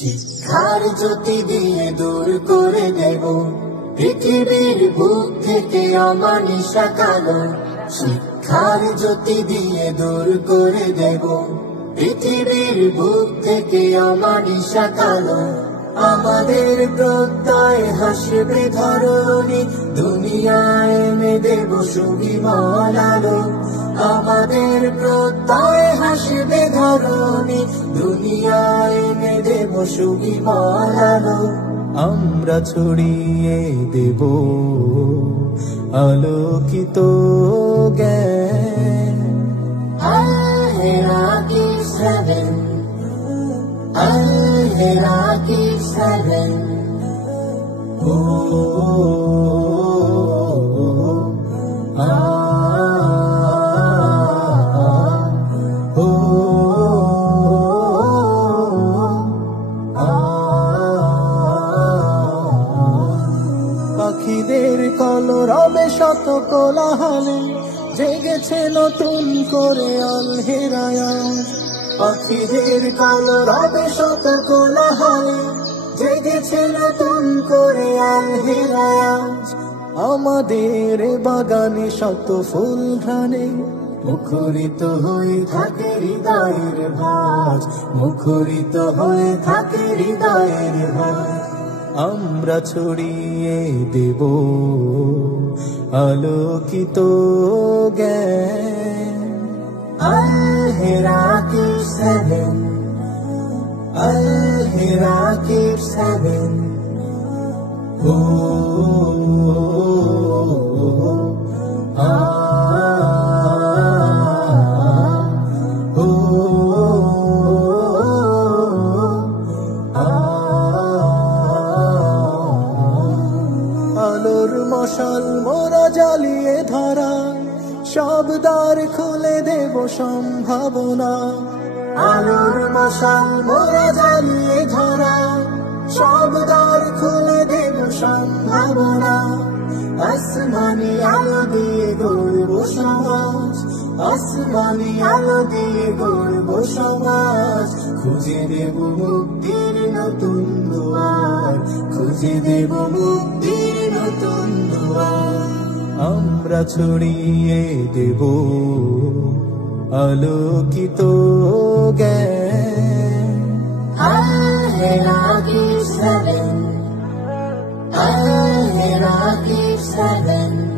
শিক্ষার জ্যোতি দিয়ে দূর করে দেব পৃথিবীর বুক থেকে অমানিসা কালো। শিক্ষার জ্যোতি দিয়ে দূর করে দেব পৃথিবীর বুক থেকে অমানিসা কালো। আমাদের প্রত্যয় হাসবে ধরণী, দুনিয়ায় এনে দেব সুবিমল আলো। আমাদের প্রত্যয় হাসবে ধরণী, দুনিয়ায় এনে দেব সুবিমল আলো। আমরা ছড়িয়ে দেব আলোকিত জ্ঞান। আল-হেরাকি 7, Al-Herakki 7। পাখিদের কলরবে শত কোলাহলে জেগেছে নতুন করে আল-হেরায়াত। পাখিদের কলরবে শত কোলাহলে জেগেছে নতুন করে আল-হেরায়াত। আমাদের বাগানে শত ফুল ঘ্রাণে মুখরিত হয়ে থাকে হৃদয়ের ভাজ, মুখরিত হয়ে থাকে হৃদয়ের ভাজ। আমরা ছড়িয়ে দেব আলোকিত জ্ঞান। Al-Herakki 7, Al-Herakki 7। আলোর মশাল মোরা জ্বালিয়ে ধরায় সব দ্বার খুলে দেব সম্ভাবনা। আলোর মশাল মোরা জ্বালিয়ে ধরায় সব দ্বার খুলে দেব সম্ভাবনা। আসমানি আলো দিয়ে গড়ব সমাজ, আসমানি আলো দিয়ে গড়ব সমাজ। খুঁজে দেব মুক্তির নতুন দুয়ার, খুঁজে দেব মুক্তির নতুন দুয়ার। আমরা ছড়িয়ে দেব আলোকিত জ্ঞান। Al-Herakki 7, Al-Herakki 7।